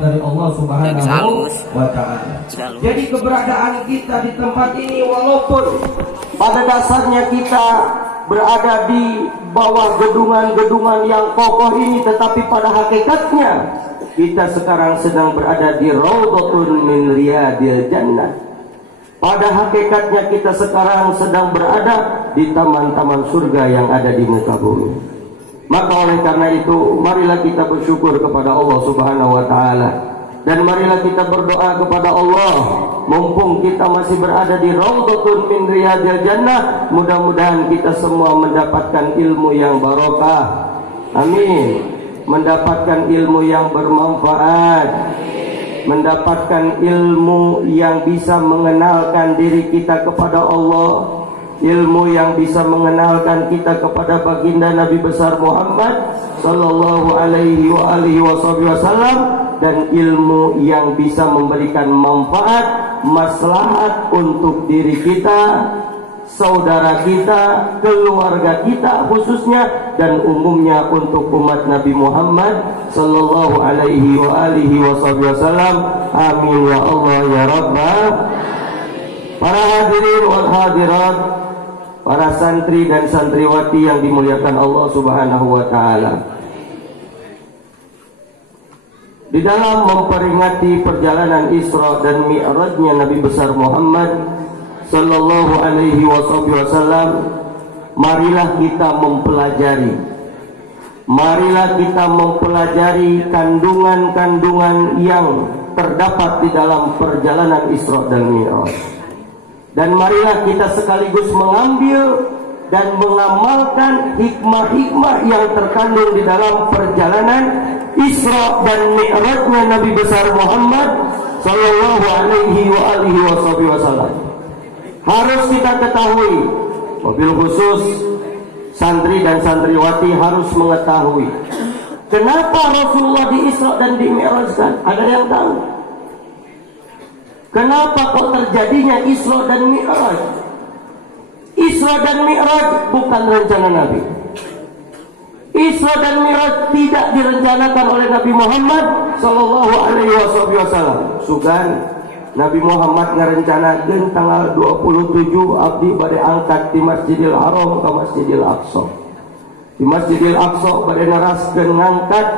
dari Allah Subhanahu wa Ta'ala. Jadi keberadaan kita di tempat ini, walaupun pada dasarnya kita berada di bawah gedungan-gedungan yang kokoh ini, tetapi pada hakikatnya kita sekarang sedang berada di Raudhatun min Riyadil Jannah. Pada hakikatnya kita sekarang sedang berada di taman-taman surga yang ada di muka bumi. Maka oleh karena itu, marilah kita bersyukur kepada Allah Subhanahu wa Ta'ala, dan marilah kita berdoa kepada Allah, mumpung kita masih berada di Raudhatun min Riyadil Jannah, mudah-mudahan kita semua mendapatkan ilmu yang barokah. Amin. Mendapatkan ilmu yang bermanfaat, mendapatkan ilmu yang bisa mengenalkan diri kita kepada Allah, ilmu yang bisa mengenalkan kita kepada baginda Nabi besar Muhammad sallallahu alaihi wasallam, dan ilmu yang bisa memberikan manfaat, maslahat untuk diri kita, saudara kita, keluarga kita khususnya, dan umumnya untuk umat Nabi Muhammad sallallahu alaihi wasallam. Amin ya Allah ya Rabbal. Para hadirin wal hadirat, para santri dan santriwati yang dimuliakan Allah Subhanahu wa Ta'ala, di dalam memperingati perjalanan Isra dan Mi'rajnya Nabi besar Muhammad sallallahu alaihi wasallam, marilah kita mempelajari kandungan-kandungan yang terdapat di dalam perjalanan Isra dan Mi'raj. Dan marilah kita sekaligus mengambil dan mengamalkan hikmah-hikmah yang terkandung di dalam perjalanan Isra dan Mi'rajnya Nabi besar Muhammad sallallahu alaihi wasallam. Harus kita ketahui, mobil khusus santri dan santriwati harus mengetahui, kenapa Rasulullah di Isra dan di Mi'rajkan. Ada yang tahu? Kenapa kok terjadinya Isra dan Mi'raj? Isra dan Mi'raj bukan rencana Nabi. Isra dan Mi'raj tidak direncanakan oleh Nabi Muhammad sallallahu alaihi wasallam. Sugan Nabi Muhammad ngarencanakeun tanggal 27 abdi bade angkat di Masjidil Haram ke Masjidil Aqsa. Di Masjidil Aqsa bade naraskeun ngangkat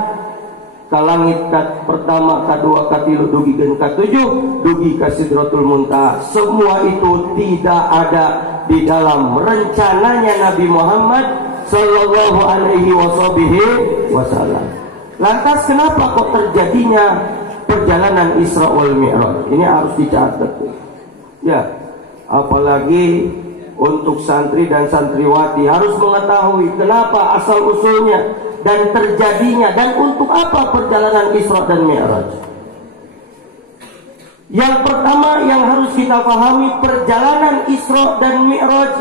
ka langit pertama, kedua, katilu, dugikeun katujuh, dugi ka Sidratul Muntaha. Semua itu tidak ada di dalam rencananya Nabi Muhammad sallallahu alaihi wasallam. Lantas kenapa kok terjadinya perjalanan Isra wal Mi'raj? Ini harus dicatat. Ya, apalagi untuk santri dan santriwati harus mengetahui kenapa asal usulnya dan terjadinya, dan untuk apa perjalanan Isra dan Mi'raj. Yang pertama yang harus kita pahami, perjalanan Isra dan Mi'raj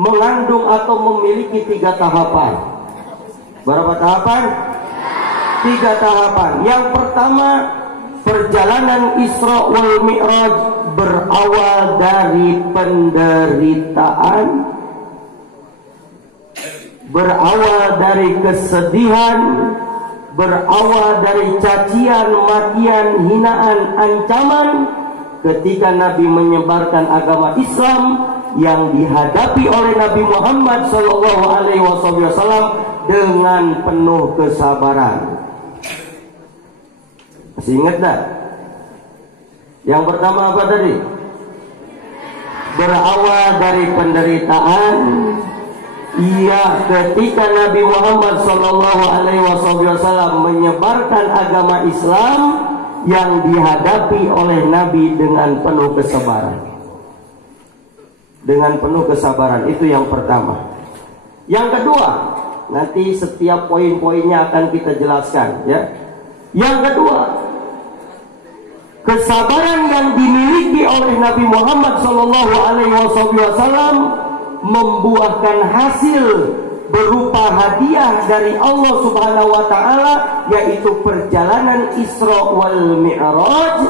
mengandung atau memiliki 3 tahapan. Berapa tahapan? 3 tahapan. Yang pertama, perjalanan Isra wal Mi'raj berawal dari penderitaan, berawal dari kesedihan, berawal dari cacian, makian, hinaan, ancaman ketika Nabi menyebarkan agama Islam yang dihadapi oleh Nabi Muhammad sallallahu alaihi wasallam dengan penuh kesabaran. Masih ingat tak? Yang pertama apa tadi? Berawal dari penderitaan. Iya, ketika Nabi Muhammad sallallahu alaihi wasallam menyebarkan agama Islam yang dihadapi oleh Nabi dengan penuh kesabaran. Dengan penuh kesabaran, itu yang pertama. Yang kedua, nanti setiap poin-poinnya akan kita jelaskan, ya. Yang kedua, kesabaran yang dimiliki oleh Nabi Muhammad sallallahu alaihi wasallam membuahkan hasil berupa hadiah dari Allah Subhanahu wa Ta'ala, yaitu perjalanan Isra wal Mi'raj,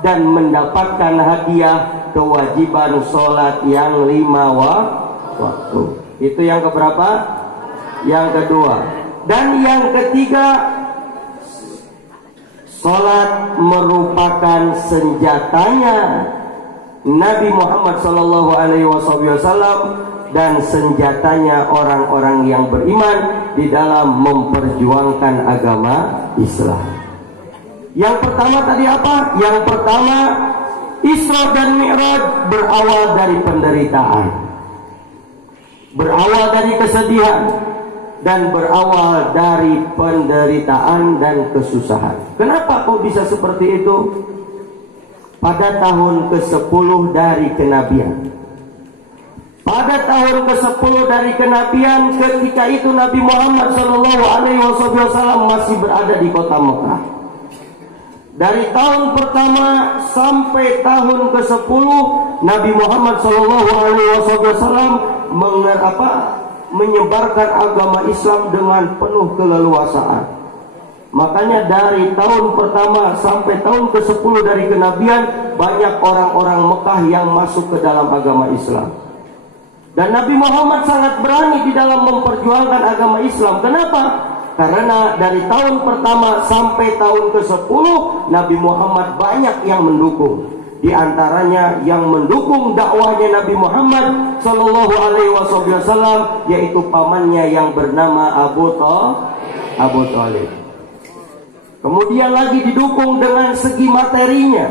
dan mendapatkan hadiah kewajiban sholat yang 5 waktu. Itu yang keberapa? Yang kedua. Dan yang ketiga, Salat merupakan senjatanya Nabi Muhammad sallallahu alaihi wasallam dan senjatanya orang-orang yang beriman di dalam memperjuangkan agama Islam. Yang pertama tadi apa? Yang pertama, Isra dan Mi'raj berawal dari penderitaan, berawal dari kesedihan, dan berawal dari penderitaan dan kesusahan. Kenapa kok bisa seperti itu? Pada tahun ke-10 dari kenabian, pada tahun ke-10 dari kenabian, ketika itu Nabi Muhammad SAW masih berada di kota Mekah. Dari tahun pertama sampai tahun ke-10, Nabi Muhammad SAW menyebarkan agama Islam dengan penuh keleluasaan. Makanya dari tahun pertama sampai tahun ke-10 dari kenabian, banyak orang-orang Mekah yang masuk ke dalam agama Islam. Dan Nabi Muhammad sangat berani di dalam memperjuangkan agama Islam. Kenapa? Karena dari tahun pertama sampai tahun ke-10, Nabi Muhammad banyak yang mendukung. Di antaranya yang mendukung dakwahnya Nabi Muhammad sallallahu alaihi wasallam, yaitu pamannya yang bernama Abu Thalib. Kemudian lagi didukung dengan segi materinya,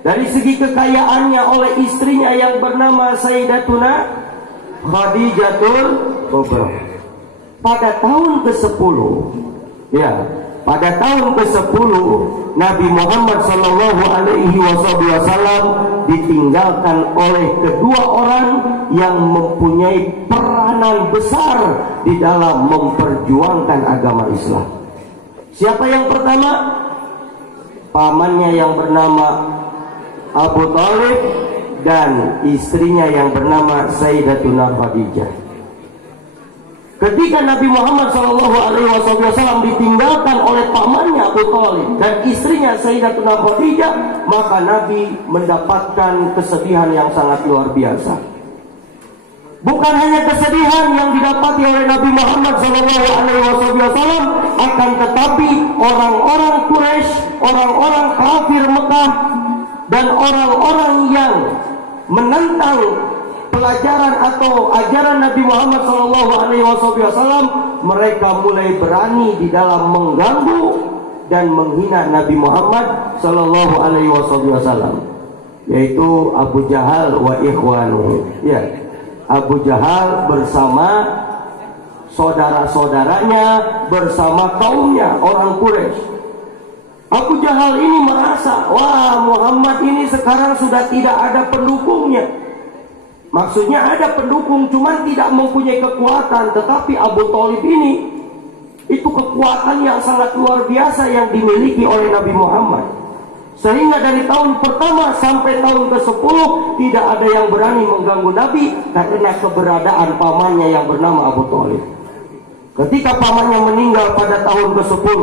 dari segi kekayaannya oleh istrinya yang bernama Sayyidatuna Khadijatul Kubra. Pada tahun ke-10, pada tahun ke-10 Nabi Muhammad sallallahu alaihi wasallam ditinggalkan oleh kedua orang yang mempunyai peranan besar di dalam memperjuangkan agama Islam. Siapa yang pertama? Pamannya yang bernama Abu Thalib dan istrinya yang bernama Sayyidatuna Khadijah. Ketika Nabi Muhammad SAW ditinggalkan oleh pamannya Abu Thalib dan istrinya Sayyidatuna Khadijah, maka Nabi mendapatkan kesedihan yang sangat luar biasa. Bukan hanya kesedihan yang didapati oleh Nabi Muhammad SAW, akan tetapi orang-orang Quraisy, orang-orang kafir Mekah, dan orang-orang yang menentang pelajaran atau ajaran Nabi Muhammad SAW, mereka mulai berani di dalam mengganggu dan menghina Nabi Muhammad SAW, yaitu Abu Jahal wa ikhwanuhu. Abu Jahal bersama saudara-saudaranya, bersama kaumnya orang Quraisy. Abu Jahal ini merasa, wah, Muhammad ini sekarang sudah tidak ada pendukungnya. Maksudnya ada pendukung, cuman tidak mempunyai kekuatan. Tetapi Abu Thalib ini, itu kekuatan yang sangat luar biasa yang dimiliki oleh Nabi Muhammad. Sehingga dari tahun pertama sampai tahun ke-10 tidak ada yang berani mengganggu Nabi karena keberadaan pamannya yang bernama Abu Thalib. Ketika pamannya meninggal pada tahun ke-10,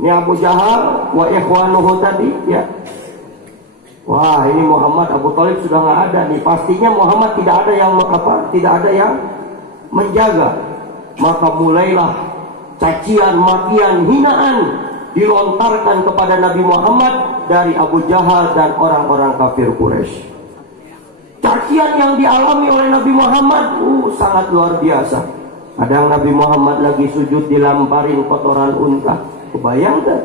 ini Abu Jahal wa ikhwanuhu tadi, wah, ini Muhammad, Abu Thalib sudah nggak ada nih. Pastinya Muhammad tidak ada yang menjaga. Maka mulailah cacian, makian, hinaan dilontarkan kepada Nabi Muhammad dari Abu Jahal dan orang-orang kafir Quraisy. Cacian yang dialami oleh Nabi Muhammad sangat luar biasa. Kadang Nabi Muhammad lagi sujud dilamparin kotoran unta. Kebayang gak?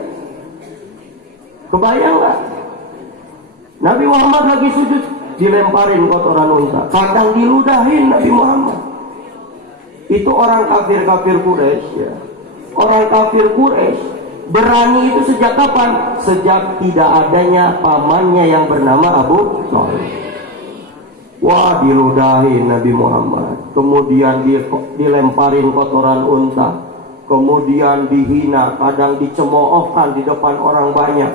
Nabi Muhammad lagi sujud dilemparin kotoran unta. Kadang diludahin Nabi Muhammad. Itu orang kafir Quraisy, Orang kafir Quraisy berani itu sejak kapan? Sejak tidak adanya pamannya yang bernama Abu Thalib. Wah, diludahin Nabi Muhammad. Kemudian dilemparin kotoran unta. Kemudian dihina, kadang dicemoohkan di depan orang banyak.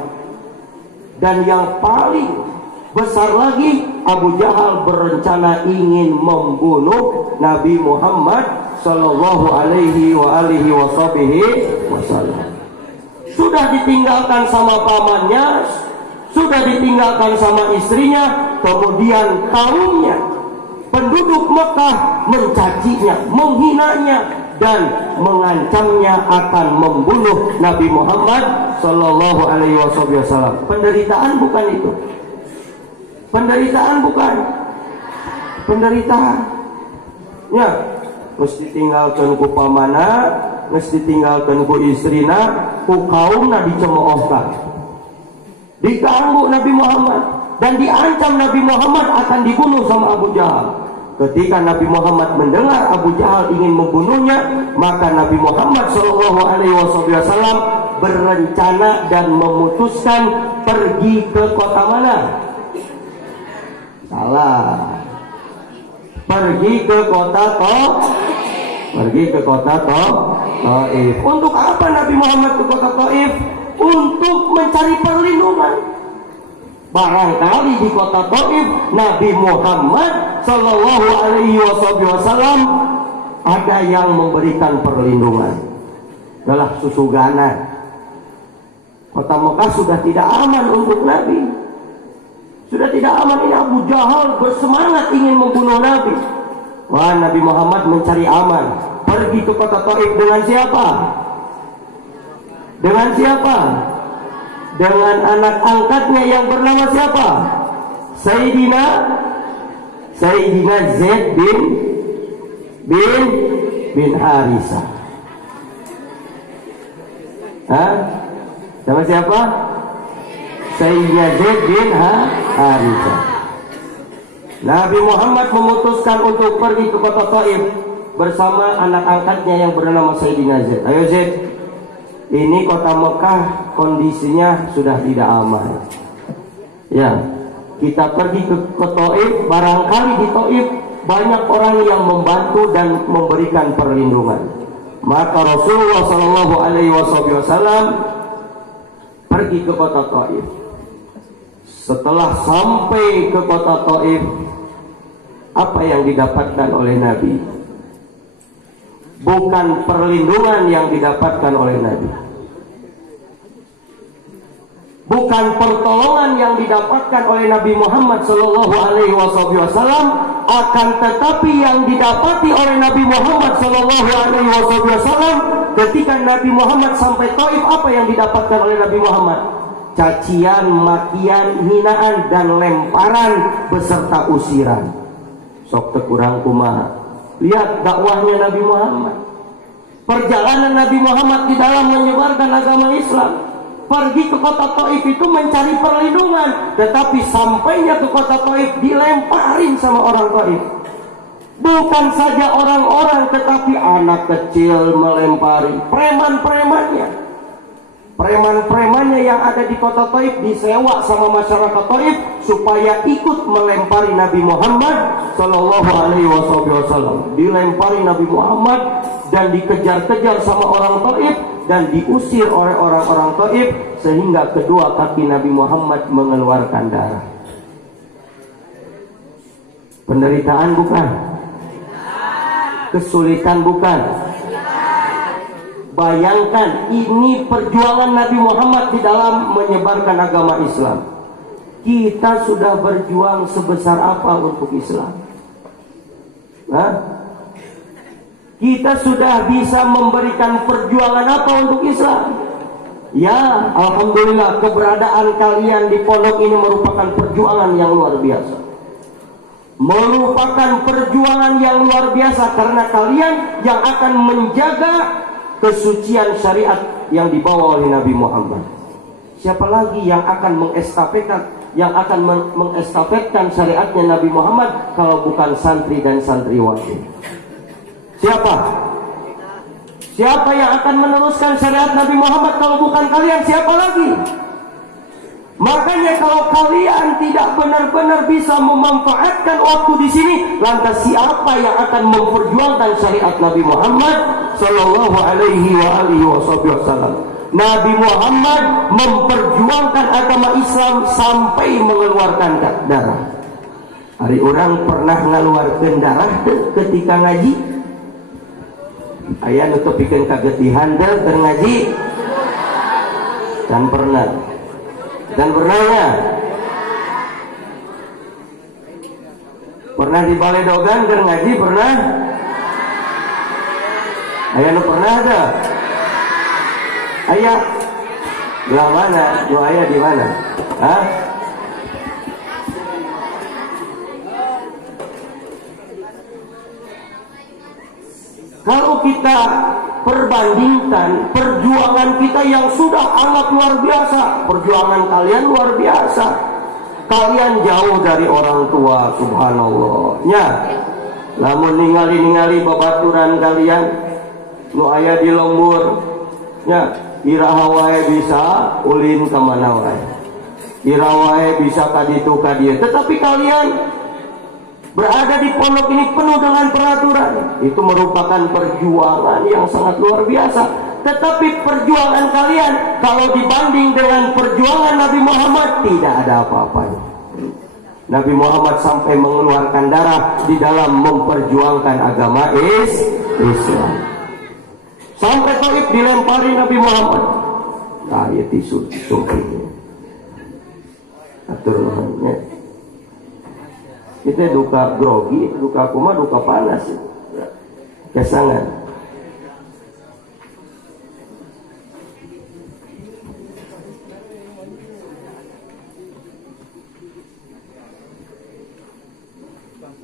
Dan yang paling besar lagi, Abu Jahal berencana ingin membunuh Nabi Muhammad sallallahu alaihi wasallam. Sudah ditinggalkan sama pamannya, sudah ditinggalkan sama istrinya, kemudian kaumnya, penduduk Mekah mencacinya, menghinanya, dan mengancamnya akan membunuh Nabi Muhammad Sallallahu Alaihi Wasallam. Penderitaan bukan itu. Penderitaan bukan. Penderitaan. Ya, mesti tinggalkan ku pamana, mesti tinggalkan ku istrina, ku kaumna dicemoohkan. Diganggu Nabi Muhammad dan diancam Nabi Muhammad akan dibunuh sama Abu Jahal. Ketika Nabi Muhammad mendengar Abu Jahal ingin membunuhnya, maka Nabi Muhammad Shallallahu Alaihi Wasallam berencana dan memutuskan pergi ke kota mana? Salah. Pergi ke kota Taif. Untuk apa Nabi Muhammad ke kota Taif? Untuk mencari perlindungan. Barangkali di kota Taif Nabi Muhammad Sallallahu Alaihi Wasallam ada yang memberikan perlindungan. Adalah susuganan. Kota Mekah sudah tidak aman untuk Nabi. Sudah tidak aman. Ini Abu Jahal bersemangat ingin membunuh Nabi. Wah, Nabi Muhammad mencari aman. Pergi ke kota Taif dengan siapa? Dengan siapa? Dengan anak angkatnya yang bernama siapa? Sayyidina Zaid bin Harisah. Nama siapa? Sayyidina Zaid bin Harisah. Nabi Muhammad memutuskan untuk pergi ke kota Taif bersama anak angkatnya yang bernama Sayyidina Zaid. Ayo Zaid, ini kota Mekah kondisinya sudah tidak aman. Ya, kita pergi ke Taif, barangkali di Taif banyak orang yang membantu dan memberikan perlindungan. Maka Rasulullah Shallallahu Alaihi Wasallam pergi ke kota Taif. Setelah sampai ke kota Taif, apa yang didapatkan oleh Nabi? Bukan perlindungan yang didapatkan oleh Nabi, bukan pertolongan yang didapatkan oleh Nabi Muhammad Sallallahu Alaihi Wasallam, akan tetapi yang didapati oleh Nabi Muhammad Sallallahu Alaihi Wasallam ketika Nabi Muhammad sampai Taif, apa yang didapatkan oleh Nabi Muhammad? Cacian, makian, hinaan dan lemparan beserta usiran. Sok tekurang kumaha. Lihat dakwahnya Nabi Muhammad, perjalanan Nabi Muhammad di dalam menyebarkan agama Islam. Pergi ke kota Taif itu mencari perlindungan, tetapi sampainya ke kota Taif dilemparin sama orang Taif. Bukan saja orang-orang, tetapi anak kecil melempari. Preman-premannya, preman-premannya yang ada di kota Taif disewa sama masyarakat Taif supaya ikut melempari Nabi Muhammad Sallallahu Alaihi Wasallam. Dilempari Nabi Muhammad dan dikejar-kejar sama orang Taif dan diusir oleh orang-orang Taif sehingga kedua kaki Nabi Muhammad mengeluarkan darah. Penderitaan bukan? Kesulitan bukan? Bayangkan, ini perjuangan Nabi Muhammad di dalam menyebarkan agama Islam. Kita sudah berjuang sebesar apa untuk Islam? Kita sudah bisa memberikan perjuangan apa untuk Islam? Ya, alhamdulillah keberadaan kalian di pondok ini merupakan perjuangan yang luar biasa. Merupakan perjuangan yang luar biasa karena kalian yang akan menjaga kesucian syariat yang dibawa oleh Nabi Muhammad. Siapa lagi yang akan mengestafetkan syariatnya Nabi Muhammad kalau bukan santri dan santriwati? Siapa? Siapa yang akan meneruskan syariat Nabi Muhammad kalau bukan kalian? Siapa lagi? Makanya kalau kalian tidak benar-benar bisa memanfaatkan waktu di sini, lantas siapa yang akan memperjuangkan syariat Nabi Muhammad Sallallahu Alaihi Wasallam? Nabi Muhammad memperjuangkan agama Islam sampai mengeluarkan darah. Hari orang pernah mengeluarkan darah ketika ngaji. Ayah nutup bikin kagetihan deh ngaji. Dan pernah. Dan pernahnya pernah di Balai Dogan ngaji pernah. Ayah nu pernah ada? Ayah belah mana? Nu ayah di mana? Hah? Kalau kita perbandingkan perjuangan kita yang sudah amat luar biasa, perjuangan kalian luar biasa. Kalian jauh dari orang tua, subhanallah. Nya, lamun ningali babaturan kalian, nu aya di lembur, nya, iraha wae bisa ulin ka mana wae. Iraha wae bisa ka ditu ka dieu. Tetapi kalian berada di pondok ini penuh dengan peraturan. Itu merupakan perjuangan yang sangat luar biasa. Tetapi perjuangan kalian kalau dibanding dengan perjuangan Nabi Muhammad, tidak ada apa-apanya. Nabi Muhammad sampai mengeluarkan darah di dalam memperjuangkan agama Islam. Sampai Taif dilempari Nabi Muhammad. Nah, ya tisu atur namanya. Kita duka grogi, duka kuma, duka panas. Kesangan.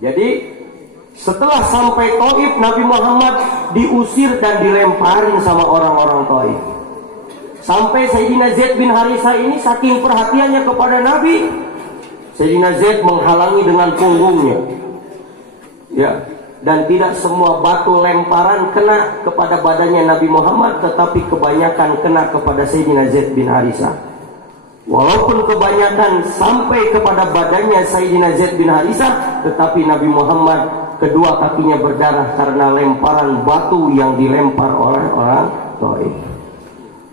Jadi setelah sampai Taif, Nabi Muhammad diusir dan dilemparin sama orang-orang Taif. Sampai Sayyidina Zaid bin Harisah ini saking perhatiannya kepada Nabi, Sayyidina Zaid menghalangi dengan punggungnya. Ya, dan tidak semua batu lemparan kena kepada badannya Nabi Muhammad, tetapi kebanyakan kena kepada Sayyidina Zaid bin Harisah. Walaupun kebanyakan sampai kepada badannya Sayyidina Zaid bin Harisah, tetapi Nabi Muhammad kedua kakinya berdarah karena lemparan batu yang dilempar oleh orang Taif.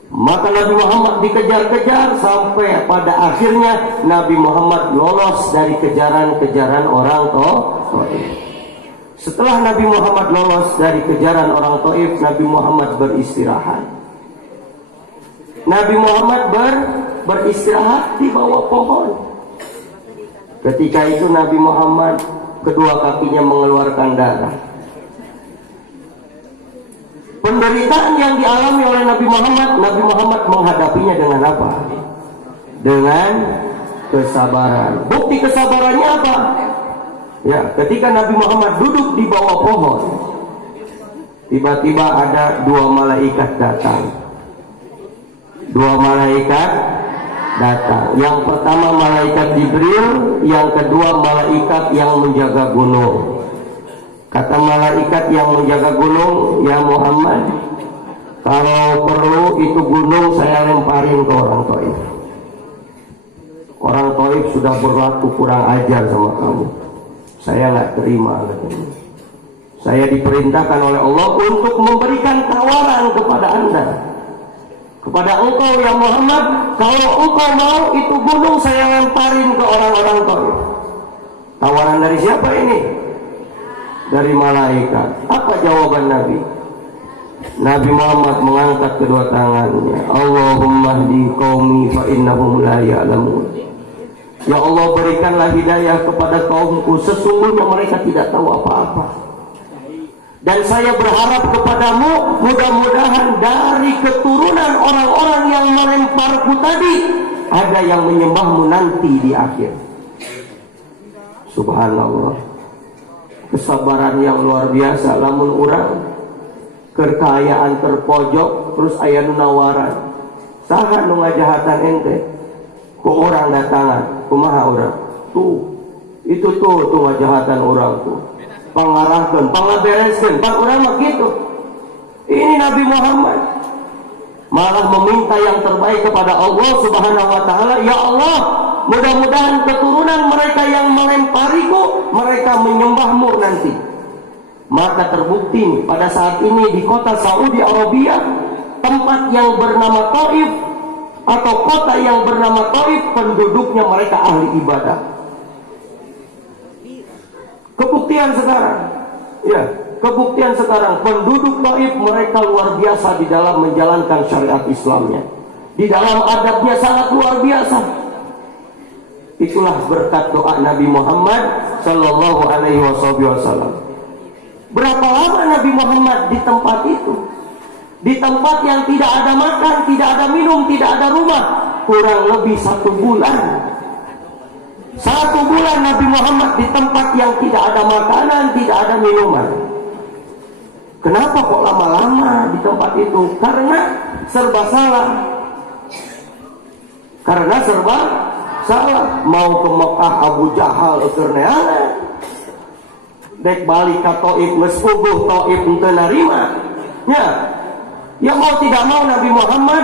Maka Nabi Muhammad dikejar-kejar sampai pada akhirnya Nabi Muhammad lolos dari kejaran-kejaran orang Taif. Setelah Nabi Muhammad lolos dari kejaran orang Taif, Nabi Muhammad beristirahat. Nabi Muhammad beristirahat di bawah pohon. Ketika itu Nabi Muhammad kedua kakinya mengeluarkan darah. Penderitaan yang dialami oleh Nabi Muhammad menghadapinya dengan apa? Dengan kesabaran. Bukti kesabarannya apa? Ya, ketika Nabi Muhammad duduk di bawah pohon, tiba-tiba ada dua malaikat datang. Dua malaikat datang. Yang pertama malaikat Jibril, yang kedua malaikat yang menjaga gunung. Kata malaikat yang menjaga gunung, ya Muhammad, kalau perlu itu gunung saya lemparin ke orang Taif. Orang Taif sudah berlaku kurang ajar sama kamu. Saya nggak terima. Saya diperintahkan oleh Allah untuk memberikan tawaran kepada anda, kepada engkau ya Muhammad. Kalau engkau mau itu gunung saya lemparin ke orang-orang Taif. Tawaran dari siapa ini? Dari malaikat. Apa jawaban Nabi? Nabi Muhammad mengangkat kedua tangannya. Allahumma hdi qaumi fa innahum la ya'lamun. Ya Allah, berikanlah hidayah kepada kaumku, sesungguhnya mereka tidak tahu apa-apa. Dan saya berharap kepadamu, mudah-mudahan dari keturunan orang-orang yang melemparku tadi ada yang menyembahmu nanti di akhir. Subhanallah. Kesabaran yang luar biasa. Lamun urang kekayaan terpojok terus aya nawaran, saha nu ngajahatan ente ku orang datangan, kumaha urang tuh itu tuh ngajahatan orang tuh pangarahkeun pangabereskeun pan urang mah kitu. Ini Nabi Muhammad malah meminta yang terbaik kepada Allah Subhanahu wa taala. Ya Allah, mudah-mudahan keturunan mereka yang melempariku mereka menyembahmu nanti. Maka terbukti pada saat ini di kota Saudi Arabia, tempat yang bernama Taif atau kota yang bernama Taif, penduduknya mereka ahli ibadah. Kebuktian sekarang, ya, kebuktian sekarang penduduk Taif mereka luar biasa di dalam menjalankan syariat Islamnya. Di dalam adabnya sangat luar biasa. Itulah berkat doa Nabi Muhammad Sallallahu Alaihi Wasallam. Berapa lama Nabi Muhammad di tempat itu? Di tempat yang tidak ada makan, tidak ada minum, tidak ada rumah, kurang lebih 1 bulan. 1 bulan Nabi Muhammad di tempat yang tidak ada makanan, tidak ada minuman. Kenapa kok lama-lama di tempat itu? Karena serba salah. Karena serba salah. Mau ke Mekah Abu Jahal kerneana, dek balik ke Taif mespuguh Taif teu narima. Ya mau tidak mau Nabi Muhammad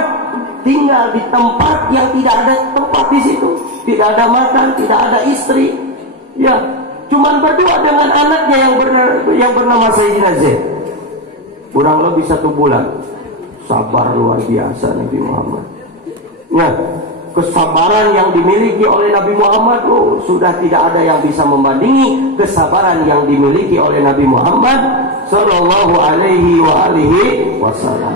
tinggal di tempat yang tidak ada tempat di situ. Tidak ada makan, tidak ada istri. Ya, cuman berdua dengan anaknya yang bernama Sayyidina Zaid. Kurang lebih 1 bulan. Sabar luar biasa Nabi Muhammad. Nah, kesabaran yang dimiliki oleh Nabi Muhammad sudah tidak ada yang bisa membandingi kesabaran yang dimiliki oleh Nabi Muhammad Sallallahu Alaihi Wasallam.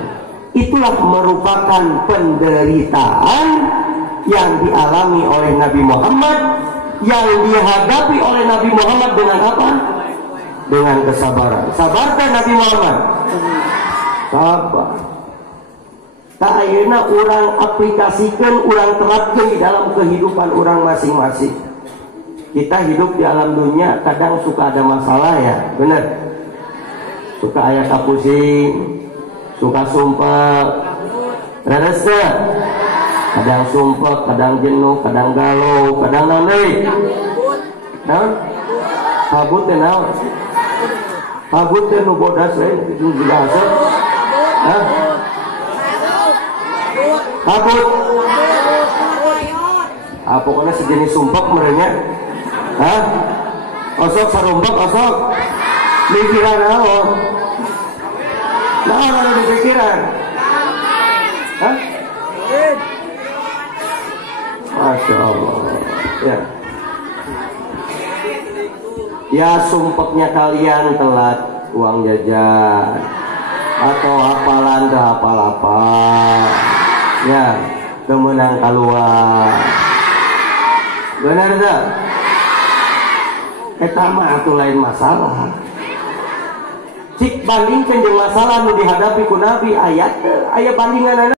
Itulah merupakan penderitaan yang dialami oleh Nabi Muhammad, yang dihadapi oleh Nabi Muhammad dengan apa? Dengan kesabaran. Sabarkan Nabi Muhammad. Sabar. Tak ayeuna orang aplikasikan, orang terapkan di dalam kehidupan orang masing-masing. Kita hidup di alam dunia kadang suka ada masalah ya, benar. Suka aya pusing, suka sumpah, rasa. Kadang sumpah, kadang jenuh, kadang galau, kadang nanti. Nah, kabut teh naon? Kabut teh nu bodas we, itu biasa. Hah? Kabut. Pokoknya sejenis sumpah merenya. Hah? Osok sarumpah, osok. Pikiran naon? Naon ada di pikiran? Hah? Masya Allah. Ya sumpeknya kalian telat uang jajan atau hafalan ke hafal-hafal, ya kemenang keluar. Benar tak? Eta mah atuh lain masalah. Cik bandingkeun jeung masalah nu dihadapi ku Nabi, aya bandingan